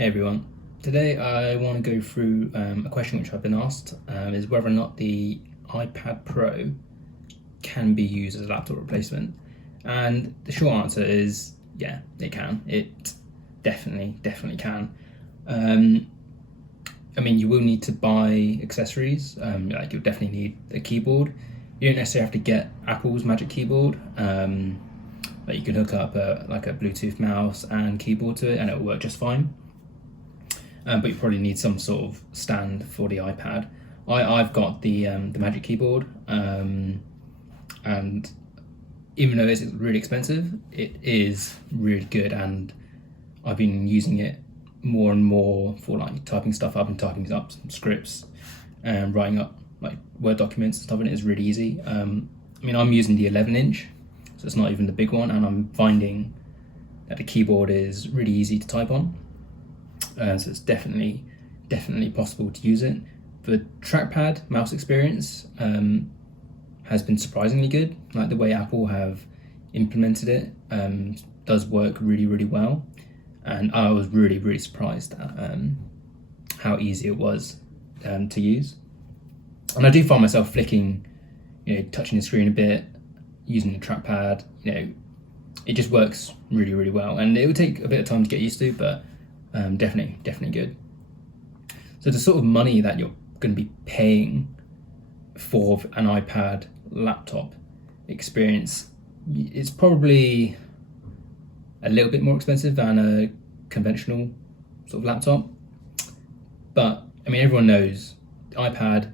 Hey everyone, today I want to go through a question which I've been asked, is whether or not the iPad Pro can be used as a laptop replacement. And the short answer is yeah, it can. It definitely can. I mean, you will need to buy accessories, like you'll definitely need a keyboard. You don't necessarily have to get Apple's Magic Keyboard, but you can hook up a Bluetooth mouse and keyboard to it and it'll work just fine. But you probably need some sort of stand for the iPad. I've got the Magic Keyboard, and even though it's really expensive, it is really good, and I've been using it more and more for like typing stuff up and typing up some scripts and writing up like Word documents and stuff, and it is really easy. I mean, I'm using the 11-inch, so it's not even the big one, and I'm finding that the keyboard is really easy to type on. So it's definitely possible to use it. The trackpad mouse experience has been surprisingly good. Like the way Apple have implemented it does work really well, and I was really surprised at how easy it was to use. And I do find myself flicking, touching the screen a bit, using the trackpad. It just works really well, and it will take a bit of time to get used to, but definitely good. So the sort of money that you're going to be paying for an iPad laptop experience, it's probably a little bit more expensive than a conventional sort of laptop. But I mean, everyone knows the iPad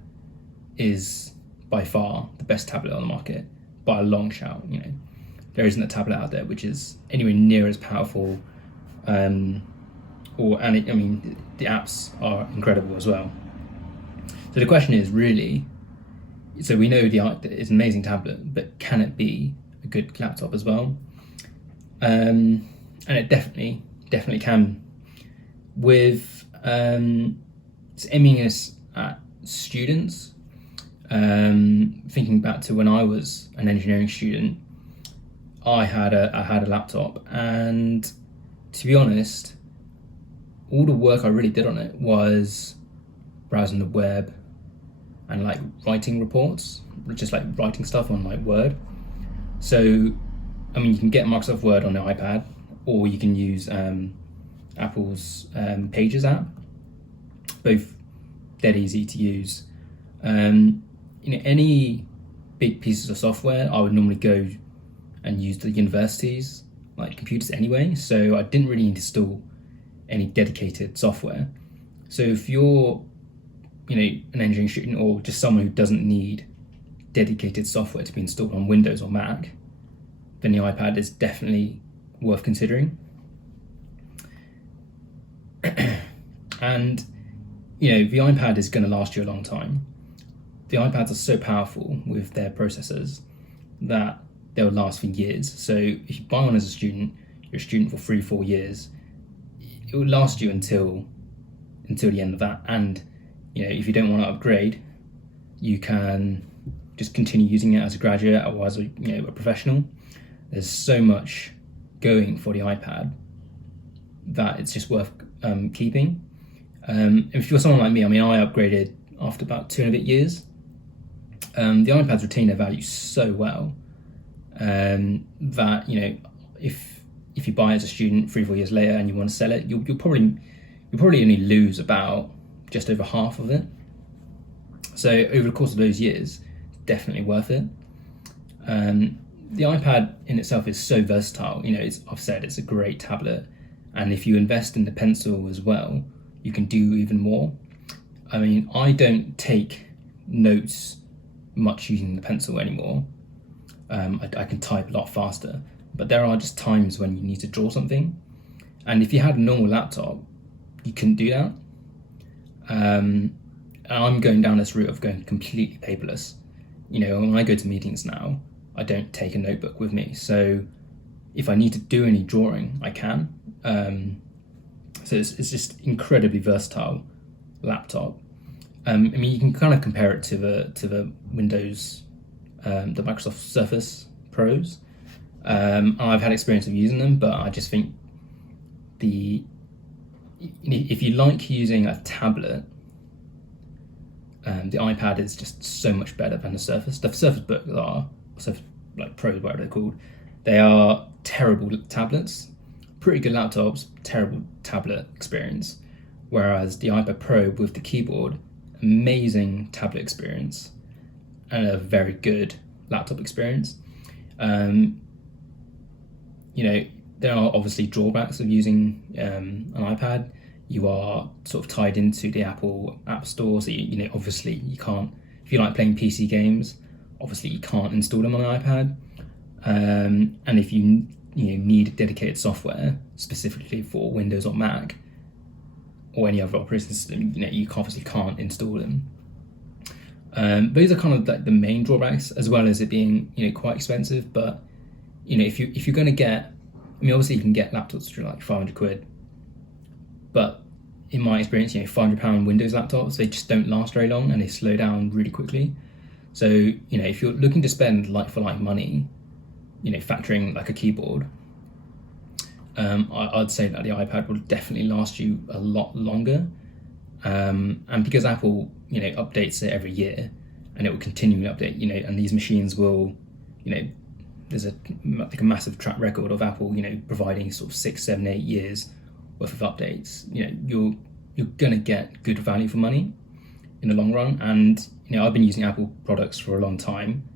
is by far the best tablet on the market by a long shout. There isn't a tablet out there which is anywhere near as powerful. I mean, the apps are incredible as well. So the question is really, so we know it's an amazing tablet, but can it be a good laptop as well? And it definitely can. With it's aiming us at students. Thinking back to when I was an engineering student, I had a laptop, and to be honest, all the work I really did on it was browsing the web and like writing reports, just like writing stuff on like Word. So, I mean, you can get Microsoft Word on the iPad, or you can use Apple's Pages app. Both dead easy to use. Any big pieces of software, I would normally go and use the university's like computers anyway. So I didn't really install any dedicated software. So if you're an engineering student or just someone who doesn't need dedicated software to be installed on Windows or Mac, then the iPad is definitely worth considering. And the iPad is going to last you a long time. The iPads are so powerful with their processors that they'll last for years. So if you buy one as a student, you're a student for 3-4 years, it will last you until the end of that. And if you don't want to upgrade, you can just continue using it as a graduate or as a professional. There's so much going for the iPad that it's just worth keeping. If you're someone like me, I mean, I upgraded after about 2.5 years. The iPads retain their value so well that if you buy as a student 3-4 years later and you want to sell it, you'll probably only lose about just over half of it. So over the course of those years, definitely worth it. The iPad in itself is so versatile. I've said it's a great tablet, and if you invest in the pencil as well, you can do even more. I mean, I don't take notes much using the pencil anymore. I can type a lot faster, but there are just times when you need to draw something, and if you had a normal laptop, you couldn't do that. And I'm going down this route of going completely paperless. When I go to meetings now, I don't take a notebook with me, so if I need to do any drawing, I can. So it's just incredibly versatile laptop. I mean, you can kind of compare it to the Windows, the Microsoft Surface Pros. I've had experience of using them, but I just think the if you like using a tablet, the iPad is just so much better than the Surface. The Surface Books are, Surface like Pro, whatever they're called, they are terrible tablets. Pretty good laptops, terrible tablet experience. Whereas the iPad Pro with the keyboard, amazing tablet experience and a very good laptop experience. There are obviously drawbacks of using an iPad. You are sort of tied into the Apple App Store, so obviously you can't. If you like playing PC games, obviously you can't install them on an iPad. And if you need dedicated software specifically for Windows or Mac or any other operating system, you obviously can't install them. Those are kind of like the main drawbacks, as well as it being quite expensive. But if you're going to get, obviously you can get laptops for like 500 quid, but in my experience, £500 Windows laptops, they just don't last very long and they slow down really quickly. So if you're looking to spend like for like money, factoring like a keyboard, I'd say that the iPad will definitely last you a lot longer. And because Apple, updates it every year, and it will continually update, and these machines will, there's a massive track record of Apple, providing sort of 6, 7, 8 years worth of updates. You're gonna get good value for money in the long run. And I've been using Apple products for a long time,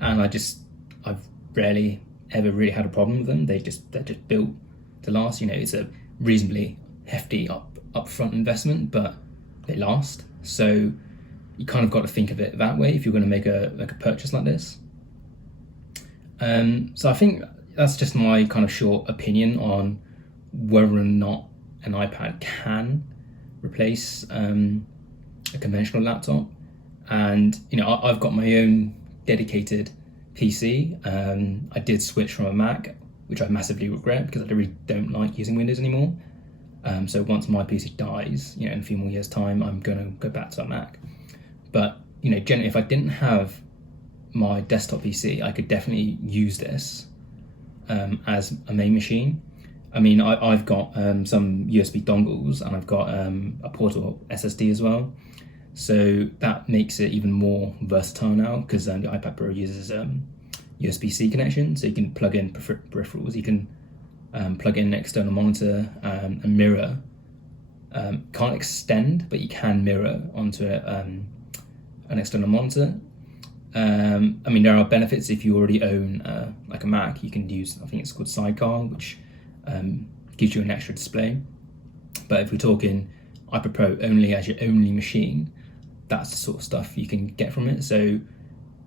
and I've rarely ever really had a problem with them. They're just built to last. It's a reasonably hefty upfront investment, but they last. So you kind of got to think of it that way if you're going to make a purchase like this. So I think that's just my kind of short opinion on whether or not an iPad can replace a conventional laptop. And I've got my own dedicated PC. I did switch from a Mac, which I massively regret because I really don't like using Windows anymore. So once my PC dies, in a few more years' time, I'm going to go back to a Mac. But generally, if I didn't have my desktop PC, I could definitely use this as a main machine. I've got some USB dongles, and I've got a portable SSD as well. So that makes it even more versatile now, because the iPad Pro uses USB-C connection, so you can plug in peripherals. You can plug in an external monitor, a mirror. Can't extend, but you can mirror onto an external monitor. There are benefits if you already own like a Mac. You can use, I think it's called Sidecar, which gives you an extra display. But if we're talking iPad Pro only as your only machine, that's the sort of stuff you can get from it. So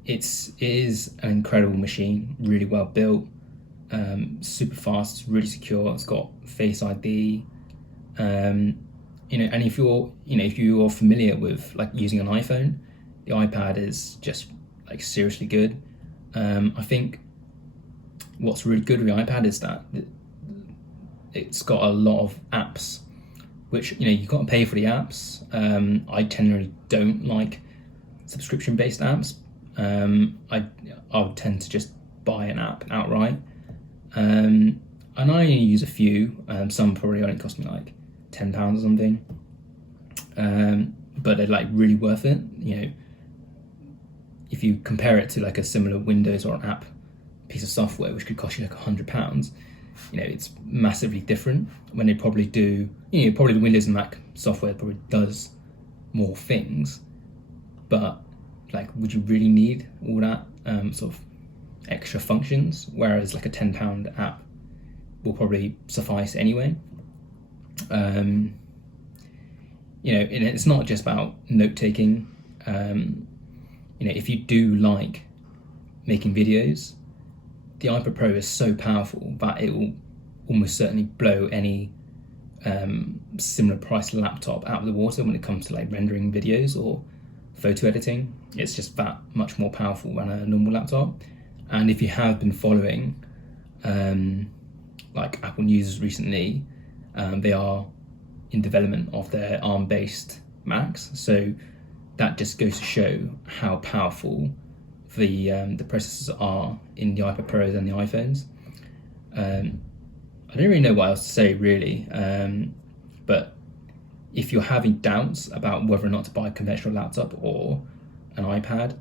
it is an incredible machine, really well built, super fast, really secure. It's got Face ID, and if you're familiar with like using an iPhone, the iPad is just like seriously good. I think what's really good with the iPad is that it's got a lot of apps, which you've got to pay for the apps. I generally don't like subscription-based apps. I would tend to just buy an app outright, and I only use a few. Some probably only cost me like £10 or something, but they're like really worth it. If you compare it to like a similar Windows or an app piece of software, which could cost you like £100, it's massively different. When they probably do, probably the Windows and Mac software probably does more things, but like, would you really need all that sort of extra functions? Whereas like a £10 app will probably suffice anyway. And it's not just about note taking. If you do like making videos, the iPad Pro is so powerful that it will almost certainly blow any similar priced laptop out of the water when it comes to like rendering videos or photo editing. It's just that much more powerful than a normal laptop. And if you have been following like Apple News recently, they are in development of their ARM-based Macs. So that just goes to show how powerful the processors are in the iPad Pros and the iPhones. I don't really know what else to say really. But if you're having doubts about whether or not to buy a conventional laptop or an iPad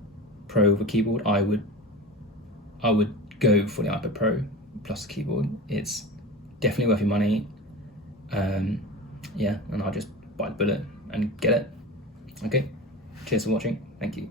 Pro with a keyboard, I would go for the iPad Pro plus the keyboard. It's definitely worth your money. And I'll just bite the bullet and get it. Okay, cheers for watching. Thank you.